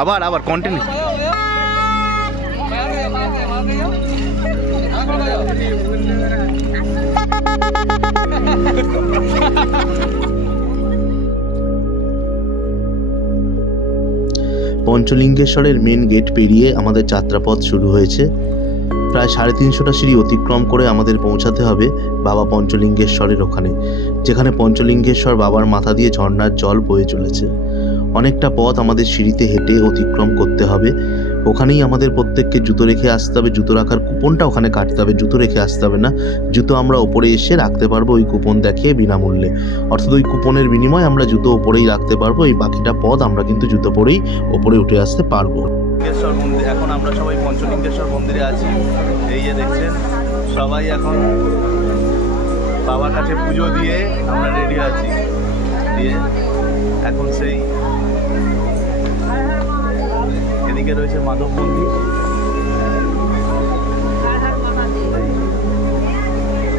আবার আবার continue. পঞ্চলিঙ্গেশ্বরের main gate পেরিয়ে আমাদের যাত্রাপথ শুরু হয়েছে। প্রায় 350টা সিঁড়ি অতিক্রম করে আমাদের পৌঁছাতে হবে বাবা পঞ্চলিঙ্গেশ্বরের ওখানে, যেখানে পঞ্চলিঙ্গেশ্বর বাবার মাথা দিয়ে ঝর্ণার জল বয়ে চলেছে। অনেকটা পথ আমাদের সিঁড়িতে হেঁটে অতিক্রম করতে হবে। ওখানেই আমাদের প্রত্যেককে জুতো রেখে আসতে হবে। জুতো রাখার কুপনটা ওখানে কাটতে হবে, জুতো রেখে আসতে হবে না। জুতো আমরা ওপরে এসে রাখতে পারবো ওই কুপন দেখিয়ে বিনামূল্যে, অর্থাৎ ওই কুপনের বিনিময়ে আমরা জুতো ওপরেই রাখতে পারবো। এই বাকিটা পথ আমরা কিন্তু জুতো পরেই ওপরে উঠে আসতে পারবো। লিঙ্গেশ্বর মন্দির, এখন আমরা সবাই পঞ্চলিঙ্গেশ্বর মন্দিরে আছি। এই যে দেখছেন সবাই এখন বাবার কাছে পুজো দিয়ে আমরা রেডি আছি। দিয়ে এখন সেই এদিকে রয়েছে মাধব মন্দির,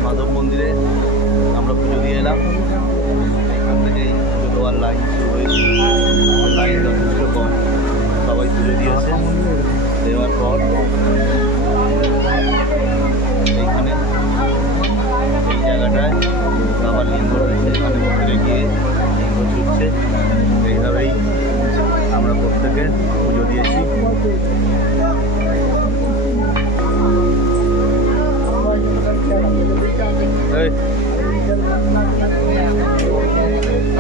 মাধব মন্দিরে আমরা পুজো দিয়ে এলাম। এখান থেকে পুজো দেওয়ার লাইন শুরু হয়েছে, লাইন যথেষ্ট কম, সবাই পুজো দিয়েছে। দেওয়ার পর এইখানে এই জায়গাটায় বাবার লিঙ্গ রয়েছে, এখানে মন্দিরে গিয়ে লিঙ্গ ছুটছে। এইভাবেই আমরা প্রত্যেকে পুজো দিয়েছি।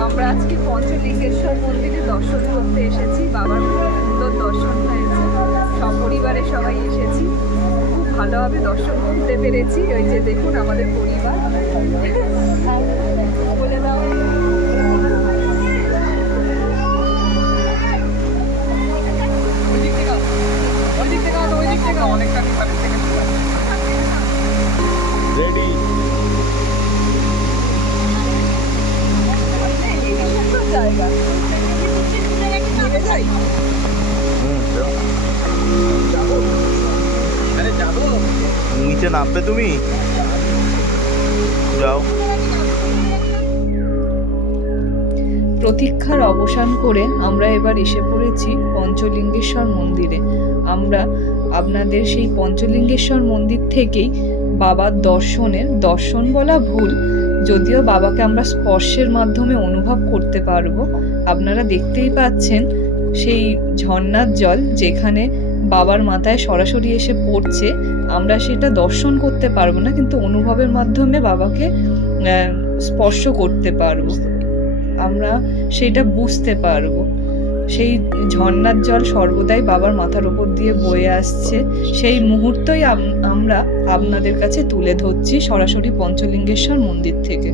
আমরা আজকে পঞ্চলিঙ্গেশ্বর মন্দিরে দর্শন করতে এসেছি। বাবার সুন্দর দর্শন হয়েছে, সপরিবারে সবাই এসেছি, খুব ভালোভাবে দর্শন করতে পেরেছি। ওই যে দেখুন আমাদের পরিবার, বলে দাও অনেকটা রেডি জায়গা নিচে নামবে তুমি, যাও। প্রতীক্ষার অবসান করে আমরা এবার এসে পড়েছি পঞ্চলিঙ্গেশ্বর মন্দিরে। আমরা আপনাদের সেই পঞ্চলিঙ্গেশ্বর মন্দির থেকেই বাবার দর্শন বলা ভুল, যদিও বাবাকে আমরা স্পর্শের মাধ্যমে অনুভব করতে পারবো। আপনারা দেখতেই পাচ্ছেন সেই ঝর্ণার জল যেখানে বাবার মাথায় সরাসরি এসে পড়ছে। আমরা সেটা দর্শন করতে পারবো না, কিন্তু অনুভবের মাধ্যমে বাবাকে স্পর্শ করতে পারবো, আমরা সেটা বুঝতে পারবো। সেই ঝর্ণার জল সর্বদাই বাবার মাথার ওপর দিয়ে বয়ে আসছে, সেই মুহূর্তই আমরা আপনাদের কাছে তুলে ধরছি সরাসরি পঞ্চলিঙ্গেশ্বর মন্দির থেকে।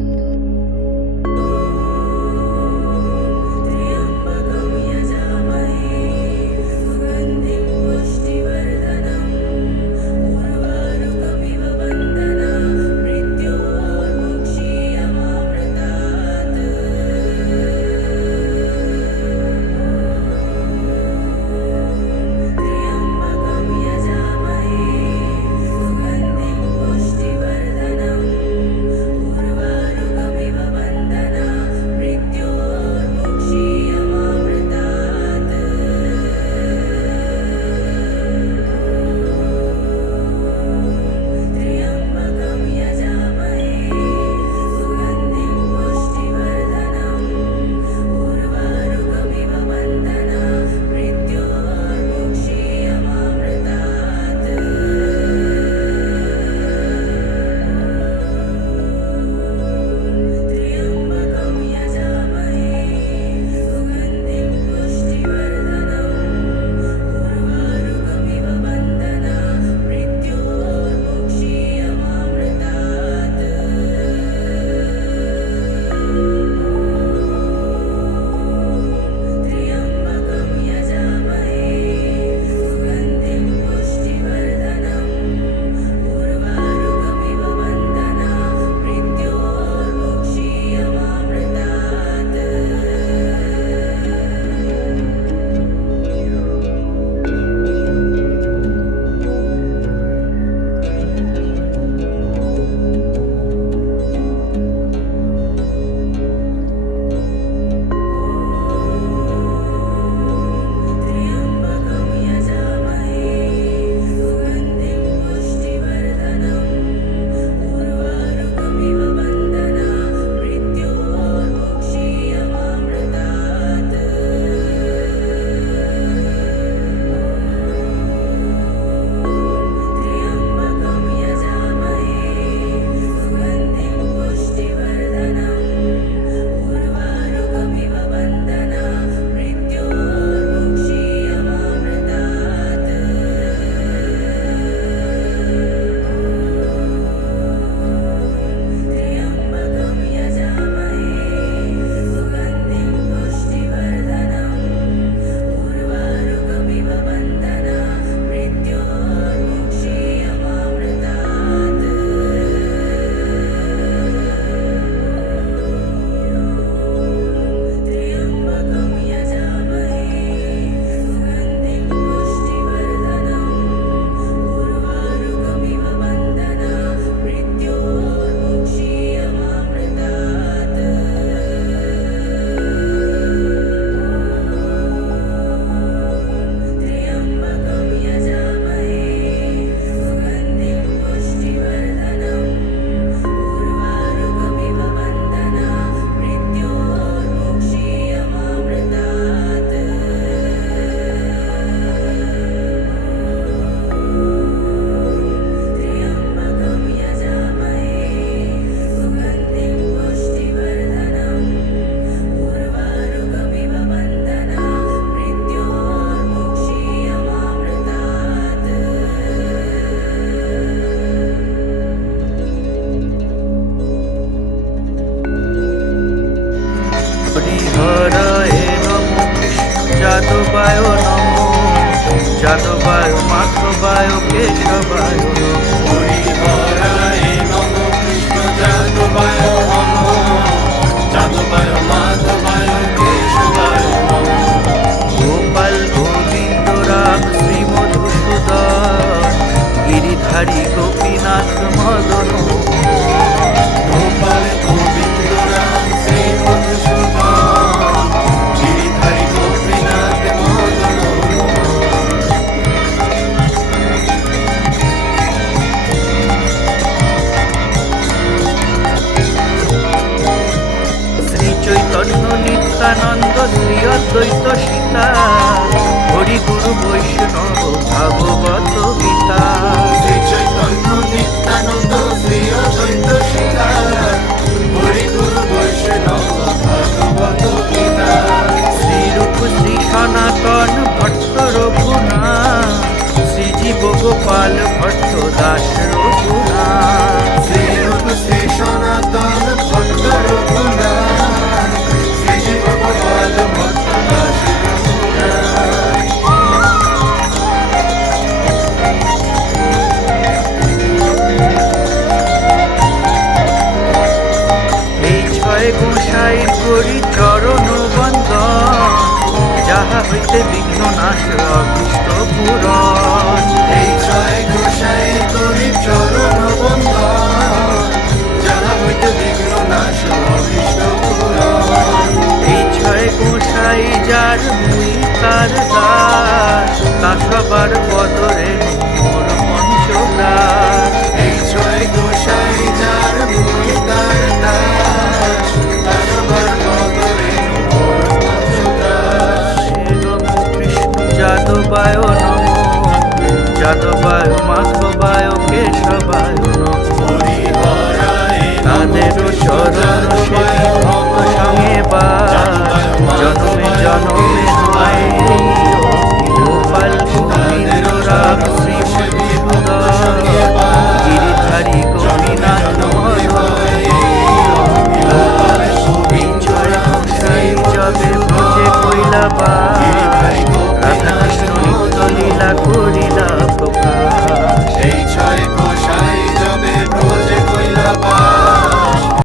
যাদবায় মাধবায় কেশবায় হরিহরায় নমঃ কৃষ্ণ যাদবায় নমঃ যাদবায় মাধবায় কেশবায় নমঃ গোপাল গোবিন্দ রাম শ্রী মধুসূদন গিরিধারী গোপীনাথ মদন গোপাল গোবিন্দ রাম শ্রী মধুসূদন গিরিধারী গোপীনাথ মদন শ্রী চৈতন্য নিত্যানন্দ শ্রী অদ্বৈত সীতা হরি গুরু বৈষ্ণব ভাগবত গীতা শ্রী চৈতন্য নিত্যানন্দ শ্রী অদ্বৈত সীতা হরি গুরু বৈষ্ণব ভাগবত গীতা শ্রীরূপ শ্রী সনাতন ভট্ট রঘুনাথ শ্রীজীব গোপাল ভট্ট দাস রঘুনাথ শ্রীরূপ শ্রী সনাতন ভট্ট রঘুনাথ শ্রীজীব গোপাল ভট্ট দাস রঘুনাথ এই ছয় গোসাই করি চরণ বন্দন যাহা হইতে বিঘ্ন নাশ অভীষ্ট পূরণ এই ছয় গোসাই করি চরণ বন্দন যাহা হইতে বিঘ্ন নাশ অভীষ্ট পূরণ এই ছয় গোসাই যার মুই তার দাস তা সবার বদরে মোর পঞ্চদাস এই ছয় গোসাই যার মুই তার দাস তার সবার বদরে মোর পঞ্চদাস নমো কৃষ্ণ যাদবায় নমো যাদবায় মাধবায় কেশবায় নমো হরিহরায় তাদের চরণ